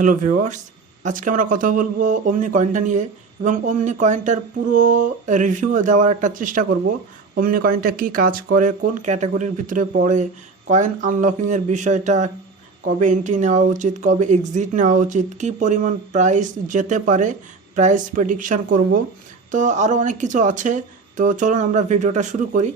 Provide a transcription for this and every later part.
Hello viewers, আজকে আমরা কথা বলবো ওমনি কয়েনটা নিয়ে এবং ওমনি কয়েনটার পুরো রিভিউ দেওয়ার একটা চেষ্টা করব। ওমনি কয়েনটা কী কাজ করে, কোন ক্যাটাগরির ভিতরে পড়ে, কয়েন আনলকিংয়ের বিষয়টা, কবে এন্ট্রি নেওয়া উচিত, কবে এক্সিট নেওয়া উচিত, কী পরিমাণ প্রাইস যেতে পারে, প্রাইস প্রেডিকশান করব। তো আরও অনেক কিছু আছে। তো চলুন আমরা ভিডিওটা শুরু করি।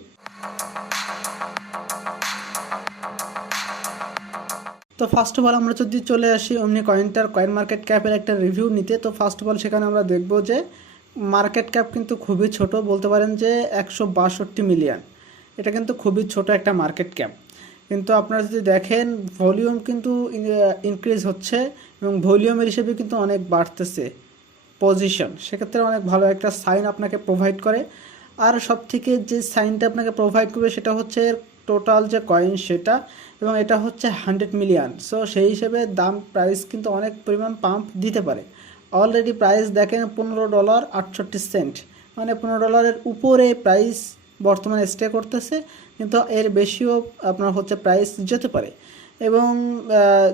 তো ফার্স্ট অফ অল আমরা যদি চলে আসি অমনি কয়েনটার কয়েন মার্কেট ক্যাপের একটা রিভিউ নিতে, তো ফার্স্ট অফ অল সেখানে আমরা দেখব যে মার্কেট ক্যাপ কিন্তু খুবই ছোট, বলতে পারেন যে 162 মিলিয়ন। এটা কিন্তু খুবই ছোট একটা মার্কেট ক্যাপ। কিন্তু আপনারা যদি দেখেন ভলিউম কিন্তু ইনক্রিজ হচ্ছে এবং ভলিউমের হিসেবে কিন্তু অনেক বাড়তেছে পজিশন, সেক্ষেত্রে অনেক ভালো একটা সাইন আপনাকে প্রোভাইড করে। আর সব থেকে যে সাইনটা আপনাকে প্রোভাইড করবে সেটা হচ্ছে টোটাল যে কয়েন সেটা, এবং এটা হচ্ছে 100 মিলিয়ন। সো সেই হিসেবে দাম প্রাইস কিন্তু অনেক পরিমাণ পাম্প দিতে পারে। অলরেডি প্রাইস দেখেন $15.68, মানে $15 উপরে প্রাইস বর্তমানে স্টে করতেছে, কিন্তু এর বেশিও আপনার হচ্ছে প্রাইস যেতে পারে। এবং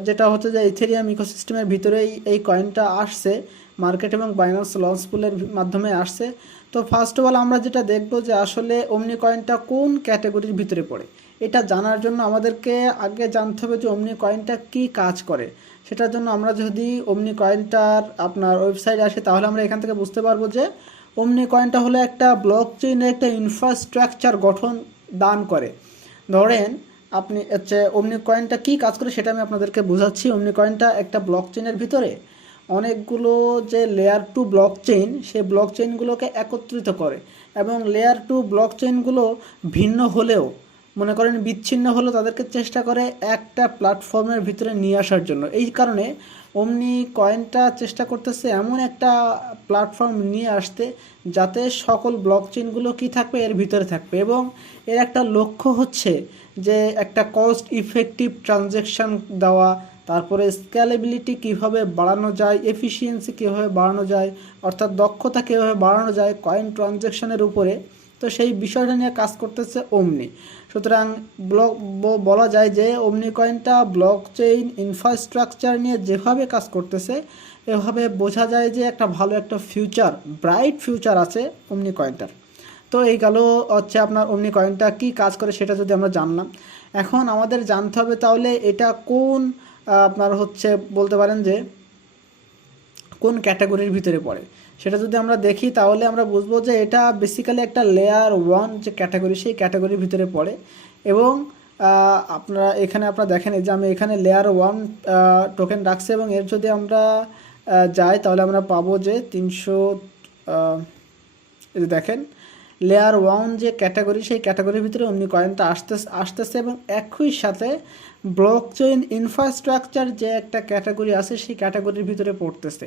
যেটা হচ্ছে যে ইথেরিয়াম ইকোসিস্টেমের ভিতরেই এই কয়েনটা আসছে মার্কেট এবং বাইন্যান্স লঞ্চ পুলের মাধ্যমে আসছে। তো ফার্স্ট অফ অল আমরা যেটা দেখব যে আসলে ওমনি কয়েনটা কোন ক্যাটাগরির ভিতরে পড়ে, এটা জানার জন্য আমাদেরকে আগে জানতে হবে যে ওমনি কয়েনটা কী কাজ করে। সেটার জন্য আমরা যদি ওমনি কয়েনটার আপনার ওয়েবসাইটে আসি তাহলে আমরা এখান থেকে বুঝতে পারবো যে ওমনি কয়েনটা হলো একটা ব্লক চেইনের একটা ইনফ্রাস্ট্রাকচার গঠন দান করে। ধরেন আপনি হচ্ছে ওমনি কয়েনটা কী কাজ করে সেটা আমি আপনাদেরকে বোঝাচ্ছি। ওমনি কয়েনটা একটা ব্লক চেইনের ভিতরে অনেকগুলো যে লেয়ার টু ব্লক চেইন, সেই ব্লক চেইনগুলোকে একত্রিত করে, এবং লেয়ার টু ব্লক চেইনগুলো ভিন্ন হলেও মনে করেন বিচ্ছিন্ন হলেও তাদেরকে চেষ্টা করে একটা প্ল্যাটফর্মের ভিতরে নিয়ে আসার জন্য। এই কারণে ওমনি কয়েনটা চেষ্টা করতেছে এমন একটা প্ল্যাটফর্ম নিয়ে আসতে যাতে সকল ব্লক চেইনগুলো কী থাকবে, এর ভিতরে থাকবে, এবং এর একটা লক্ষ্য হচ্ছে যে একটা কস্ট ইফেক্টিভ ট্রানজ্যাকশান দেওয়া, তারপরে স্কেলেবিলিটি কীভাবে বাড়ানো যায়, এফিসিয়েন্সি কীভাবে বাড়ানো যায়, অর্থাৎ দক্ষতা কীভাবে বাড়ানো যায় কয়েন ট্রানজ্যাকশানের উপরে। তো সেই বিষয়টা নিয়ে কাজ করতেছে ওমনি। সুতরাং বলা যায় যে ওমনি কয়েনটা ব্লক চেইন ইনফ্রাস্ট্রাকচার নিয়ে যেভাবে কাজ করতেছে এভাবে বোঝা যায় যে একটা ভালো একটা ফিউচার, ব্রাইট ফিউচার আছে ওমনি কয়েনটার। তো এই গেল হচ্ছে আপনার ওমনি কয়েনটা কী কাজ করে সেটা যদি আমরা জানলাম। এখন আমাদের জানতে হবে তাহলে এটা কোন আপনার হচ্ছে বলতে পারেন যে কোন ক্যাটাগরির ভিতরে পড়ে। সেটা যদি আমরা দেখি তাহলে আমরা বুঝবো যে এটা বেসিক্যালি একটা লেয়ার ওয়ান যে ক্যাটাগরি, সেই ক্যাটাগরির ভিতরে পড়ে। এবং আপনারা দেখেন যে আমি এখানে লেয়ার ওয়ান টোকেন রাখছি, এবং এর যদি আমরা যাই তাহলে আমরা পাবো যে 300, এই দেখেন লেয়ার ওয়ান যে ক্যাটাগরি, সেই ক্যাটাগরির ভিতরে ওমনি কয়েনটা আসতেছে এবং একই সাথে ব্লক চেইন ইনফ্রাস্ট্রাকচার যে একটা ক্যাটাগরি আছে সেই ক্যাটাগরির ভিতরে পড়তেছে।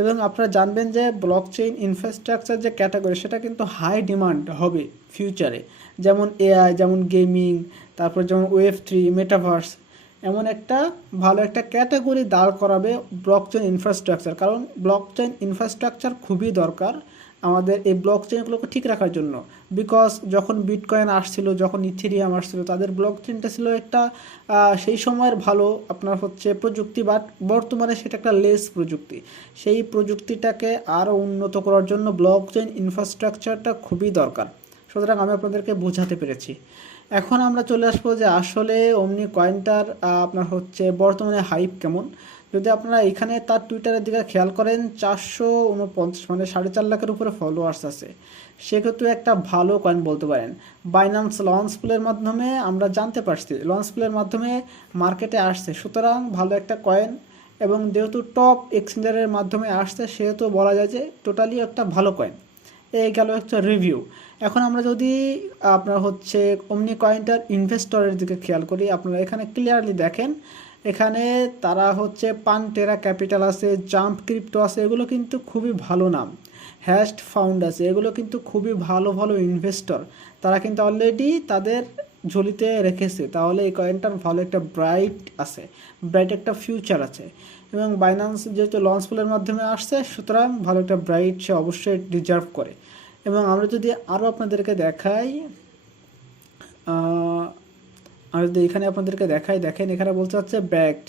এবং আপনারা জানবেন যে ব্লক চেইন ইনফ্রাস্ট্রাকচার যে ক্যাটাগরি সেটা কিন্তু হাই ডিমান্ড হবে ফিউচারে, যেমন এআই, যেমন গেমিং, তারপর যেমন Web3, মেটাভার্স, এমন একটা ভালো একটা ক্যাটাগরি দাঁড় করাবে ব্লক চেইন ইনফ্রাস্ট্রাকচার। কারণ ব্লক চেইন ইনফ্রাস্ট্রাকচার খুবই দরকার আমাদের এই ব্লক চেইনগুলোকে ঠিক রাখার জন্য। বিকজ যখন বিটকয়েন আসছিল, যখন ইথেরিয়াম আসছিল, তাদের ব্লক চেইনটা ছিল একটা সেই সময়ের ভালো আপনার হচ্ছে প্রযুক্তি, বাট বর্তমানে সেটা একটা লেস প্রযুক্তি। সেই প্রযুক্তিটাকে আরও উন্নত করার জন্য ব্লক চেইন ইনফ্রাস্ট্রাকচারটা খুবই দরকার। সুতরাং আমি আপনাদেরকে বোঝাতে পেরেছি। এখন আমরা চলে আসবো যে আসলে ওমনি কয়েনটার আপনার হচ্ছে বর্তমানে হাইপ কেমন। যদি আপনারা এখানে তার টুইটারের দিকে খেয়াল করেন 449, মানে 4.5 লাখের উপরে ফলোয়ার্স আছে। সেক্ষেত্রে একটা ভালো কয়েন বলতে পারেন। বাইন্যান্স লঞ্চ পুলের মাধ্যমে আমরা জানতে পারছি, লঞ্চ পুলের মাধ্যমে মার্কেটে আসছে, সুতরাং ভালো একটা কয়েন, এবং যেহেতু টপ এক্সচেঞ্জারের মাধ্যমে আসছে সেহেতু বলা যায় যে টোটালি একটা ভালো কয়েন। এই গেল একটা রিভিউ। এখন আমরা যদি আপনার হচ্ছে ওমনি কয়েনটার ইনভেস্টরের দিকে খেয়াল করি, আপনারা এখানে ক্লিয়ারলি দেখেন এখানে তারা হচ্ছে পানটেরা ক্যাপিটাল আছে, জাম্প ক্রিপ্টো আছে, এগুলো কিন্তু খুবই ভালো নাম। হ্যাস্ট ফাউন্ড আছে, এগুলো কিন্তু খুবই ভালো ভালো ইনভেস্টর, তারা কিন্তু অলরেডি তাদের ঝুলিতে রেখেছে। তাহলে এই কয়েনটার ভালো একটা ব্রাইট একটা ফিউচার আছে। এবং বাইন্যান্স যেহেতু লঞ্চ পুলের মাধ্যমে আসছে সুতরাং ভালো একটা ব্রাইট সে অবশ্যই ডিজার্ভ করে। এবং আমরা যদি আরও আপনাদেরকে দেখাই, আর যদি এখানে আপনাদেরকে দেখাই, দেখেন এখানে বলতে হচ্ছে ব্যাকড,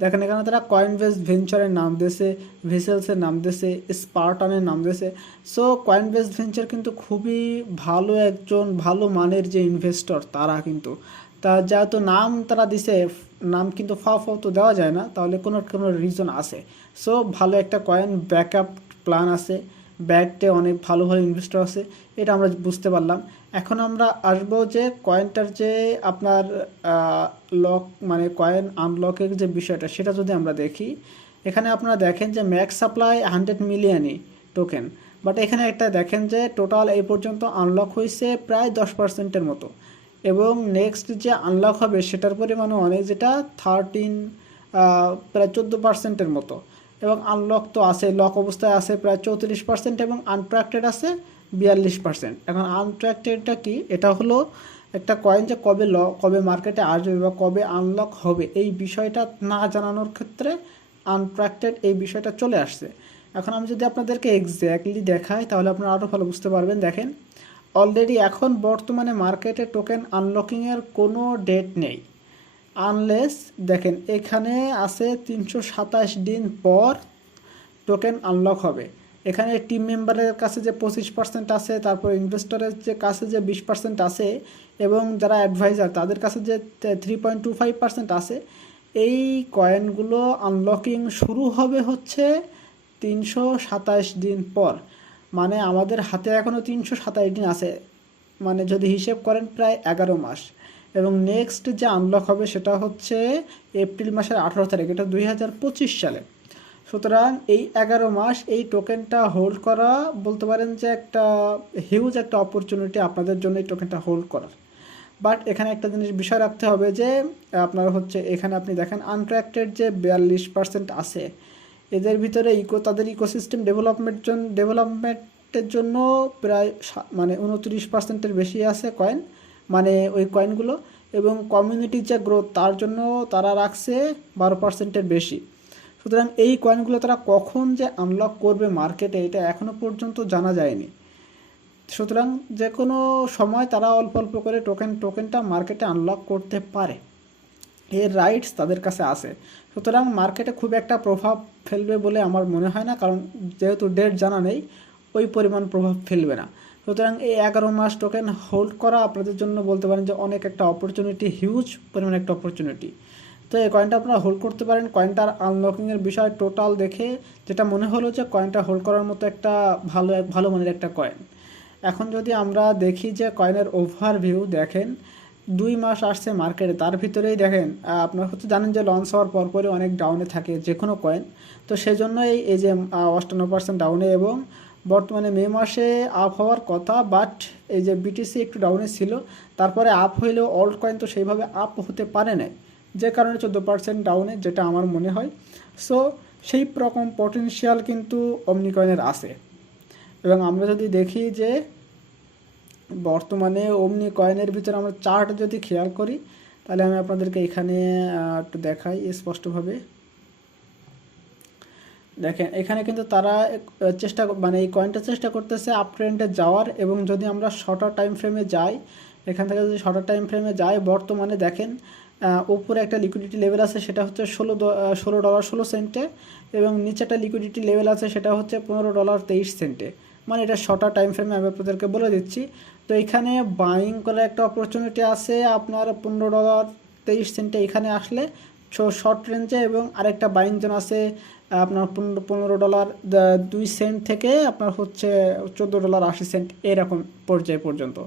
দেখেন এখানে তারা কয়েনবেস ভেঞ্চারের নাম দিয়েছে, ভেসেলসের নাম দিয়েছে, স্পার্টানের নাম দিয়েছে। সো কয়েনবেস ভেঞ্চার কিন্তু খুবই ভালো একজন ভালো মানের যে ইনভেস্টর তারা কিন্তু, তা যেহেতু নাম তারা দিছে, নাম কিন্তু ফাও ফাও তো দেওয়া যায় না, তাহলে কোনো কোনো রিজন আছে। সো ভালো একটা কয়েন ব্যাকআপ প্ল্যান আছে, ব্যাকটে অনেক ভালো ভালো ইনভেস্টর আছে, এটা আমরা বুঝতে পারলাম। এখন আমরা আসবো যে কয়েনটার যে আপনার লক মানে কয়েন আনলকের যে বিষয়টা সেটা যদি আমরা দেখি, এখানে আপনারা দেখেন যে ম্যাক্স সাপ্লাই 100 মিলিয়নই টোকেন, বাট এখানে একটা দেখেন যে টোটাল এই পর্যন্ত আনলক হয়েছে প্রায় 10%-এর মতো, এবং নেক্সট যে আনলক হবে সেটার পরিমাণও অনেক, যেটা 13 প্রায় 14%-এর মতো, এবং আনলক তো আছে, লক অবস্থায় আছে প্রায় 34%, এবং আনট্রাক্টেড আছে 42%। এখন আনট্রাক্টেডটা কি? এটা হলো একটা কয়েন যে কবে মার্কেটে আসবে বা কবে আনলক হবে এই বিষয়টা না জানানোর ক্ষেত্রে আনট্রাক্টেড এই বিষয়টা চলে আসছে। এখন আমি যদি আপনাদেরকে এক্স্যাক্টলি দেখাই তাহলে আপনারা আরও ভালো বুঝতে পারবেন। দেখেন অলরেডি এখন বর্তমানে মার্কেটে টোকেন আনলকিংয়ের কোনো ডেট নেই, আনলেস দেখেন এখানে আছে 327 দিন পর টোকেন আনলক হবে। এখানে টিম মেম্বারের কাছে যে 25% আছে, তারপর ইনভেস্টরের যে কাছে যে 20% আছে, এবং যারা অ্যাডভাইজার তাদের কাছে যে 3.25% আছে। এই কয়েনগুলো আনলকিং শুরু হবে হচ্ছে 327 দিন পর, মানে আমাদের হাতে এখনও 327 দিন আছে, মানে যদি হিসেব করেন প্রায় 11 মাস। এবং নেক্সট যে আনলক হবে সেটা হচ্ছে এপ্রিল মাসের 18 তারিখ, এটা 2025 সালে। সুতরাং এই 11 মাস এই টোকেনটা হোল্ড করা বলতে পারেন যে একটা হিউজ একটা অপরচুনিটি আপনাদের জন্য এই টোকেনটা হোল্ড করার। বাট এখানে একটা জিনিস বিষয় রাখতে হবে যে আপনার হচ্ছে এখানে আপনি দেখেন আনট্রাক্টেড যে 42% আছে, এদের ভিতরে তাদের ইকোসিস্টেম ডেভেলপমেন্টের জন্য প্রায় মানে 29%-এর বেশি আছে কয়েন, মানে ওই কয়েনগুলো, এবং কমিউনিটির যে গ্রোথ তার জন্য তারা রাখছে 12%-এর বেশি। সুতরাং এই কয়েনগুলো তারা কখন যে আনলক করবে মার্কেটে এটা এখনও পর্যন্ত জানা যায়নি। সুতরাং যে কোনো সময় তারা অল্প অল্প করে টোকেনটা মার্কেটে আনলক করতে পারে, এর রাইটস তাদের কাছে আছে। সুতরাং মার্কেটে খুব একটা প্রভাব ফেলবে বলে আমার মনে হয় না, কারণ যেহেতু ডেট জানা নেই ওই পরিমাণ প্রভাব ফেলবে না। সুতরাং এই 11 মাস টোকেন হোল্ড করা আপনাদের জন্য বলতে পারেন যে অনেক একটা অপরচুনিটি, হিউজ পরিমাণ একটা অপরচুনিটি। তো এই কয়েনটা আপনারা হোল্ড করতে পারেন। কয়েনটার আনলকিংয়ের বিষয় টোটাল দেখে যেটা মনে হলো যে কয়েনটা হোল্ড করার মতো একটা ভালো মানের একটা কয়েন। এখন যদি আমরা দেখি যে কয়েনের ওভারভিউ দেখেন, 2 মাস আসছে মার্কেটে, তার ভিতরেই দেখেন আপনারা হচ্ছে জানেন যে লঞ্চ হওয়ার পরপরই অনেক ডাউনে থাকে যে কোনো কয়েন, তো সেজন্যই এই যে 58% ডাউনে, এবং বর্তমানে মে মাসে আপ হওয়ার কথা, বাট এই যে বিটিসি একটু ডাউনে ছিল, তারপরে আপ হইলেও অল্ট কয়েন তো সেইভাবে আপ হতে পারে না, যে কারণে 14% ডাউনে, যেটা আমার মনে হয়। সো সেই রকম পটেনশিয়াল কিন্তু অমনি কয়েনের আছে। এবং আমরা যদি দেখি যে বর্তমানে অমনি কয়েনের ভিতরে আমরা চার্ট যদি খেয়াল করি, তাহলে আমি আপনাদেরকে এখানে একটু দেখাই স্পষ্টভাবে। দেখেন এখানে কিন্তু তারা চেষ্টা মানে এই কয়েনটা চেষ্টা করতেছে আপ ট্রেন্ডে যাওয়ার, এবং যদি আমরা শর্টার টাইম ফ্রেমে যাই, এখান থেকে যদি শর্টার টাইম ফ্রেমে যাই, বর্তমানে দেখেন উপরে একটা লিকুইডিটি লেভেল আছে সেটা হচ্ছে $16.16, এবং নিচে একটা লিকুইডিটি লেভেল আছে সেটা হচ্ছে $15.23। মানে এটা শর্টার টাইম ফ্রেমে আমি আপনাদেরকে বলে দিচ্ছি। তো এখানে বাইং করার একটা অপরচুনিটি আছে আপনার $15.23 এখানে আসলে শর্ট রেঞ্জে, এবং আরেকটা বাইং জোন আছে আপনার $15.02 থেকে আপনার হচ্ছে $14.80 এরকম পর্যায় পর্যন্ত।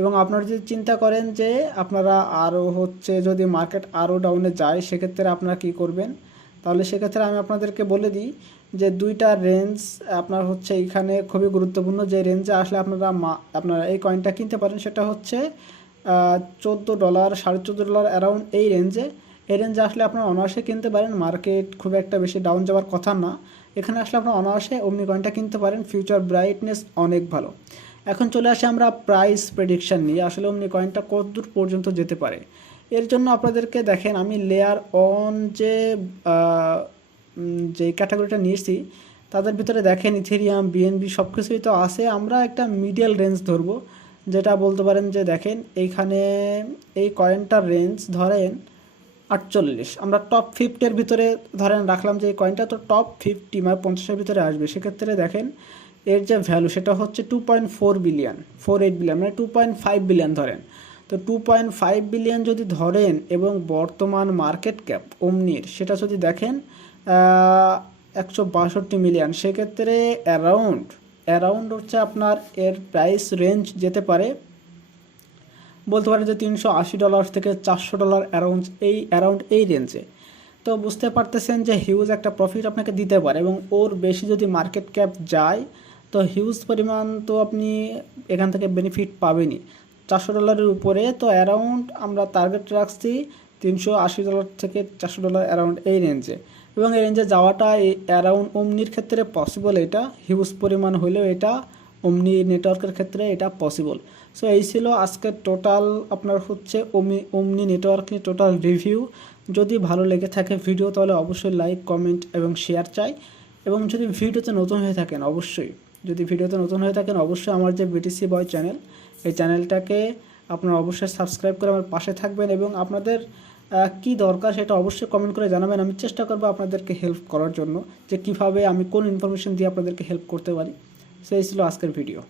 এবং আপনারা যদি চিন্তা করেন যে আপনারা আরও হচ্ছে যদি মার্কেট আরও ডাউনে যায় সেক্ষেত্রে আপনারা কী করবেন, তাহলে সেক্ষেত্রে আমি আপনাদেরকে বলে দিই যে দুইটা রেঞ্জ আপনার হচ্ছে এখানে খুবই গুরুত্বপূর্ণ, যে রেঞ্জে আসলে আপনারা এই কয়েনটা কিনতে পারেন সেটা হচ্ছে $14, $14.5 অ্যারাউন্ড এই রেঞ্জে আসলে আপনারা অনায়াসে কিনতে পারেন। মার্কেট খুব একটা বেশি ডাউন যাওয়ার কথা না, এখানে আসলে আপনারা অনায়াসে অমনি কয়েনটা কিনতে পারেন। ফিউচার ব্রাইটনেস অনেক ভালো। এখন চলে আসে আমরা প্রাইস প্রেডিকশান নিয়ে, আসলে অমনি কয়েনটা কতদূর পর্যন্ত যেতে পারে। এর জন্য আপনাদেরকে দেখেন আমি লেয়ার অন যে ক্যাটাগরিটা নিয়েছি তাদের ভিতরে দেখেন ইথেরিয়াম, বিএনবি সব কিছুই তো আছে। আমরা একটা মিডিয়াল রেঞ্জ ধরবো, যেটা বলতে পারেন যে দেখেন এইখানে এই কয়েনটার রেঞ্জ ধরেন 48। আমরা টপ 50-এর ভিতরে ধরেন রাখলাম যে এই কয়েনটা, তো টপ 50 মানে 50-এর ভিতরে আসবে। সেক্ষেত্রে দেখেন এর যে ভ্যালু সেটা হচ্ছে 2.4 বিলিয়ন, 48 বিলিয়ন মানে 2.5 বিলিয়ন ধরেন। তো 2.5 বিলিয়ন যদি ধরেন এবং বর্তমান মার্কেট ক্যাপ ওমনির সেটা যদি দেখেন 162 মিলিয়ন, সেক্ষেত্রে অ্যারাউন্ড হচ্ছে আপনার এর প্রাইস রেঞ্জ যেতে পারে, বলতে পারেন যে $380 থেকে $400 অ্যারাউন্ড এই রেঞ্জে। তো বুঝতে পারতেছেন যে হিউজ একটা প্রফিট আপনাকে দিতে পারে, এবং ওর বেশি যদি মার্কেট ক্যাপ যায় তো হিউজ পরিমাণ তো আপনি এখান থেকে বেনিফিট পাবেনই। $400 উপরে তো অ্যারাউন্ড আমরা টার্গেট রাখছি $380 থেকে $400 অ্যারাউন্ড এই রেঞ্জে, এবং এই রেঞ্জে যাওয়াটা এই অ্যারাউন্ড ওমনির ক্ষেত্রে পসিবল। এটা হিউজ পরিমাণ হলেও এটা ওমনি নেটওয়ার্কের ক্ষেত্রে এটা পসিবল। সো এই ছিল আজকের টোটাল আপনার হচ্ছে ওমনি নেটওয়ার্ক নিয়ে টোটাল রিভিউ। যদি ভালো লেগে থাকে ভিডিও তাহলে অবশ্যই লাইক, কমেন্ট এবং শেয়ার চাই। এবং যদি ভিডিওতে নতুন হয়ে থাকেন অবশ্যই আমার যে বিটিসি বয় চ্যানেল, এই চ্যানেলটাকে আপনারা অবশ্যই সাবস্ক্রাইব করে আমার পাশে থাকবেন, এবং আপনাদের কি দরকার সেটা অবশ্যই কমেন্ট করে জানাবেন। আমি চেষ্টা করবো আপনাদেরকে হেল্প করার জন্য, যে কিভাবে আমি কোন ইনফরমেশন দিয়ে আপনাদেরকে হেল্প করতে পারি। সেই ছিল আজকের ভিডিও।